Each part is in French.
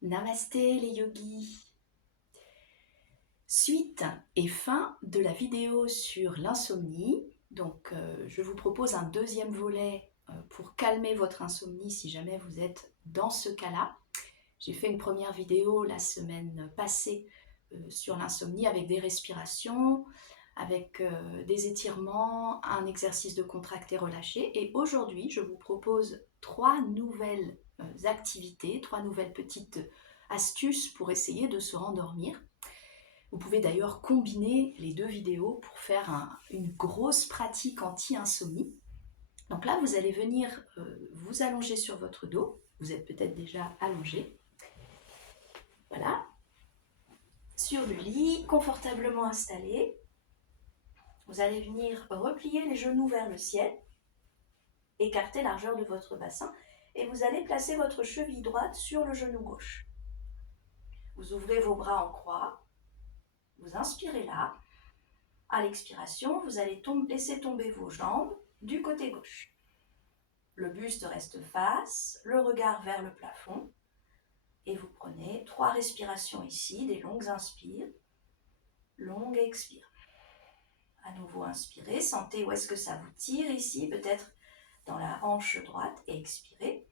Namasté les yogis. Suite et fin de la vidéo sur l'insomnie. Donc je vous propose un deuxième volet pour calmer votre insomnie si jamais vous êtes dans ce cas-là. J'ai fait une première vidéo la semaine passée sur l'insomnie avec des respirations, avec des étirements, un exercice de contracté relâché. Et aujourd'hui, je vous propose 3 nouvelles activités, 3 nouvelles petites astuces pour essayer de se rendormir. Vous pouvez d'ailleurs combiner les deux vidéos pour faire une grosse pratique anti-insomnie. Donc là, vous allez venir vous allonger sur votre dos. Vous êtes peut-être déjà allongé. Voilà. Sur le lit, confortablement installé. Vous allez venir replier les genoux vers le ciel, écarter la largeur de votre bassin et vous allez placer votre cheville droite sur le genou gauche. Vous ouvrez vos bras en croix, vous inspirez là. À l'expiration, vous allez laisser tomber vos jambes du côté gauche. Le buste reste face, le regard vers le plafond. Et vous prenez 3 respirations ici, des longues inspires, longues expires. À nouveau inspirez, sentez où est-ce que ça vous tire ici, peut-être dans la hanche droite, et expirez.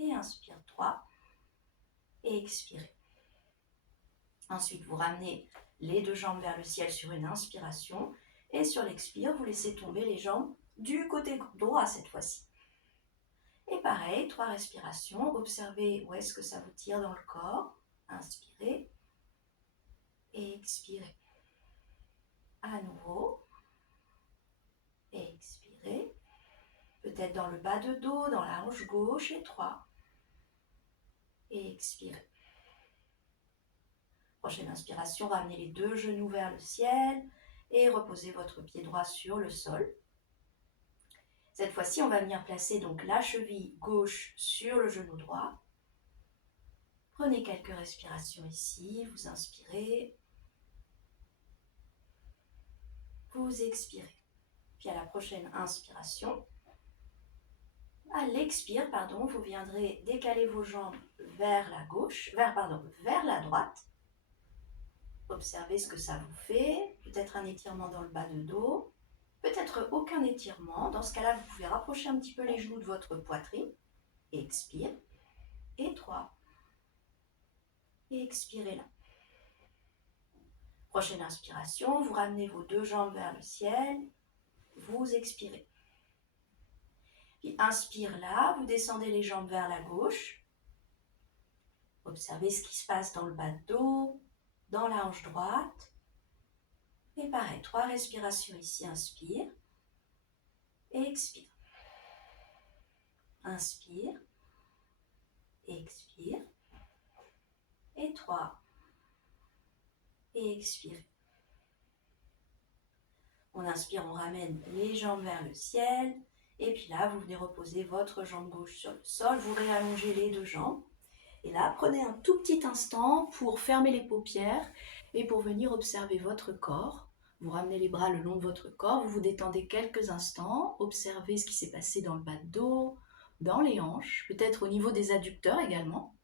Et inspire 3, et expirez. Ensuite, vous ramenez les 2 jambes vers le ciel sur une inspiration, et sur l'expire, vous laissez tomber les jambes du côté droit cette fois-ci. Et pareil, 3 respirations, observez où est-ce que ça vous tire dans le corps. Inspirez et expirez. À nouveau, et expirez. Peut-être dans le bas de dos, dans la hanche gauche, et 3. Et expirez. Prochaine inspiration, ramenez les 2 genoux vers le ciel et reposez votre pied droit sur le sol. Cette fois-ci, on va venir placer donc la cheville gauche sur le genou droit. Prenez quelques respirations ici, vous inspirez, vous expirez. Puis à la prochaine inspiration, à l'expire, vous viendrez décaler vos jambes vers la gauche, vers la droite. Observez ce que ça vous fait, peut-être un étirement dans le bas de dos, peut-être aucun étirement. Dans ce cas-là, vous pouvez rapprocher un petit peu les genoux de votre poitrine. Expire, et 3. Et expirez là. Prochaine inspiration, vous ramenez vos 2 jambes vers le ciel, vous expirez. Puis inspire là, vous descendez les jambes vers la gauche. Observez ce qui se passe dans le bas de dos, dans la hanche droite. Et pareil, 3 respirations ici, inspire et expire. Inspire, expire, et 3, et expire. On inspire, on ramène les jambes vers le ciel, et puis là, vous venez reposer votre jambe gauche sur le sol, vous réallongez les 2 jambes. Et là, prenez un tout petit instant pour fermer les paupières et pour venir observer votre corps. Vous ramenez les bras le long de votre corps, vous vous détendez quelques instants, observez ce qui s'est passé dans le bas de dos, dans les hanches, peut-être au niveau des adducteurs également.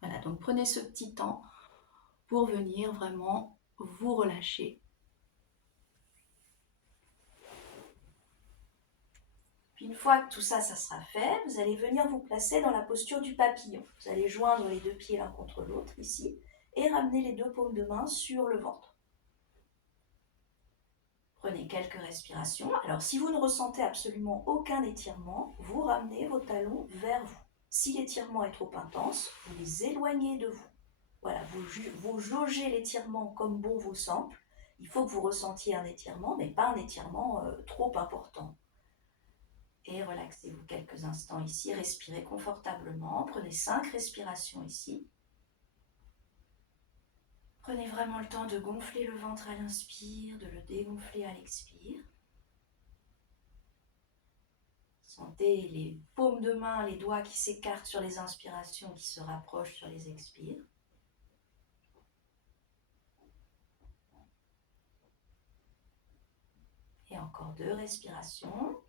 Voilà, donc prenez ce petit temps pour venir vraiment vous relâcher. Puis une fois que tout ça, ça sera fait, vous allez venir vous placer dans la posture du papillon. Vous allez joindre les 2 pieds l'un contre l'autre ici et ramener les 2 paumes de main sur le ventre. Prenez quelques respirations. Alors, si vous ne ressentez absolument aucun étirement, vous ramenez vos talons vers vous. Si l'étirement est trop intense, vous les éloignez de vous. Voilà, vous jaugez l'étirement comme bon vous semble. Il faut que vous ressentiez un étirement, mais pas un étirement trop important. Et relaxez-vous quelques instants ici. Respirez confortablement. Prenez 5 respirations ici. Prenez vraiment le temps de gonfler le ventre à l'inspire, de le dégonfler à l'expire. Sentez les paumes de main, les doigts qui s'écartent sur les inspirations, qui se rapprochent sur les expires. Et encore 2 respirations.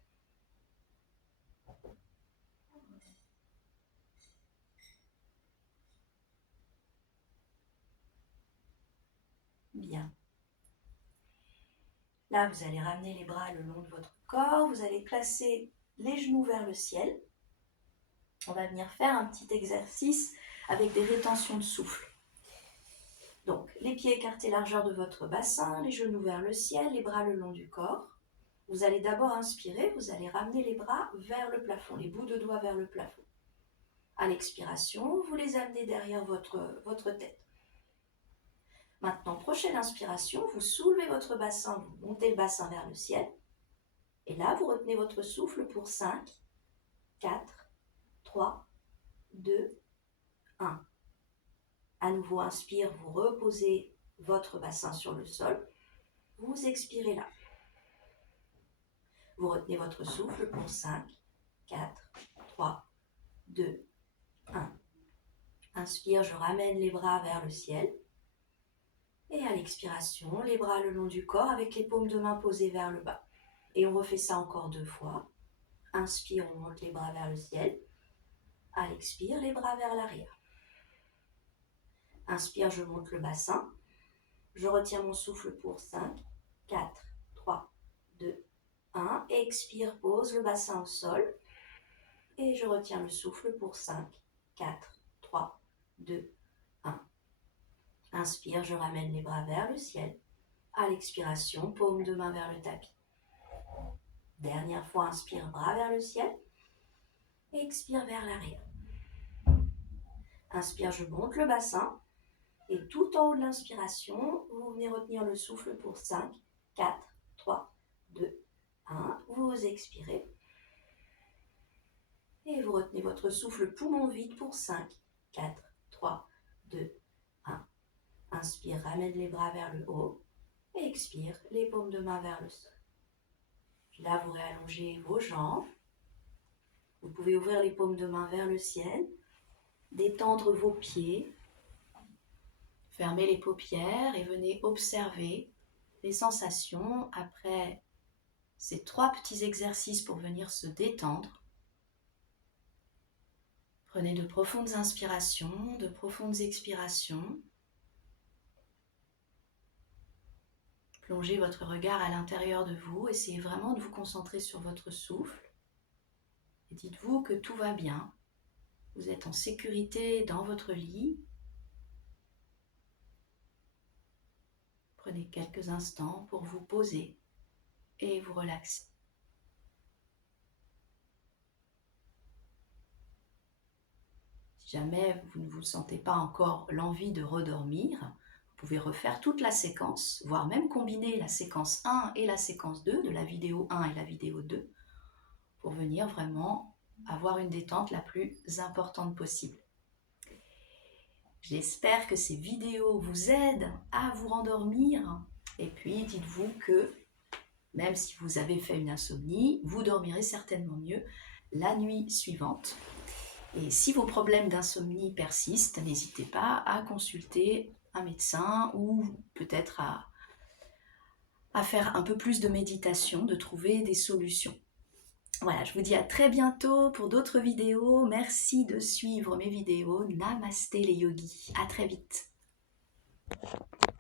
Bien. Là, vous allez ramener les bras le long de votre corps. Vous allez placer les genoux vers le ciel. On va venir faire un petit exercice avec des rétentions de souffle. Donc, les pieds écartés largeur de votre bassin, les genoux vers le ciel, les bras le long du corps. Vous allez d'abord inspirer, vous allez ramener les bras vers le plafond, les bouts de doigts vers le plafond. À l'expiration, vous les amenez derrière votre tête. Maintenant, prochaine inspiration, vous soulevez votre bassin, vous montez le bassin vers le ciel. Et là, vous retenez votre souffle pour 5, 4, 3, 2, 1. À nouveau, inspire, vous reposez votre bassin sur le sol. Vous expirez là. Vous retenez votre souffle pour 5, 4, 3, 2, 1. Inspire, je ramène les bras vers le ciel. Et à l'expiration, les bras le long du corps avec les paumes de main posées vers le bas. Et on refait ça encore 2 fois. Inspire, on monte les bras vers le ciel. À l'expire, les bras vers l'arrière. Inspire, je monte le bassin. Je retiens mon souffle pour 5, 4, 3, 2, 1. Expire, pose le bassin au sol. Et je retiens le souffle pour 5, 4, 3, 2, 1. Inspire, je ramène les bras vers le ciel. À l'expiration, paume de main vers le tapis. Dernière fois, inspire, bras vers le ciel. Expire vers l'arrière. Inspire, je monte le bassin. Et tout en haut de l'inspiration, vous venez retenir le souffle pour 5, 4, 3, 2, 1. Vous expirez. Et vous retenez votre souffle poumon vide pour 5, 4, 3, 2, 1. Inspire, ramène les bras vers le haut. Et expire, les paumes de main vers le sol. Puis là, vous réallongez vos jambes. Vous pouvez ouvrir les paumes de main vers le ciel. Détendre vos pieds. Fermez les paupières et venez observer les sensations après ces 3 petits exercices pour venir se détendre. Prenez de profondes inspirations, de profondes expirations. Plongez votre regard à l'intérieur de vous, essayez vraiment de vous concentrer sur votre souffle. Et dites-vous que tout va bien. Vous êtes en sécurité dans votre lit. Prenez quelques instants pour vous poser et vous relaxer. Si jamais vous ne vous sentez pas encore l'envie de redormir, vous pouvez refaire toute la séquence, voire même combiner la séquence 1 et la séquence 2, de la vidéo 1 et la vidéo 2, pour venir vraiment avoir une détente la plus importante possible. J'espère que ces vidéos vous aident à vous rendormir. Et puis, dites-vous que même si vous avez fait une insomnie, vous dormirez certainement mieux la nuit suivante. Et si vos problèmes d'insomnie persistent, n'hésitez pas à consulter un médecin ou peut-être à faire un peu plus de méditation, de trouver des solutions. Voilà, je vous dis à très bientôt pour d'autres vidéos. Merci de suivre mes vidéos. Namasté les yogis. À très vite.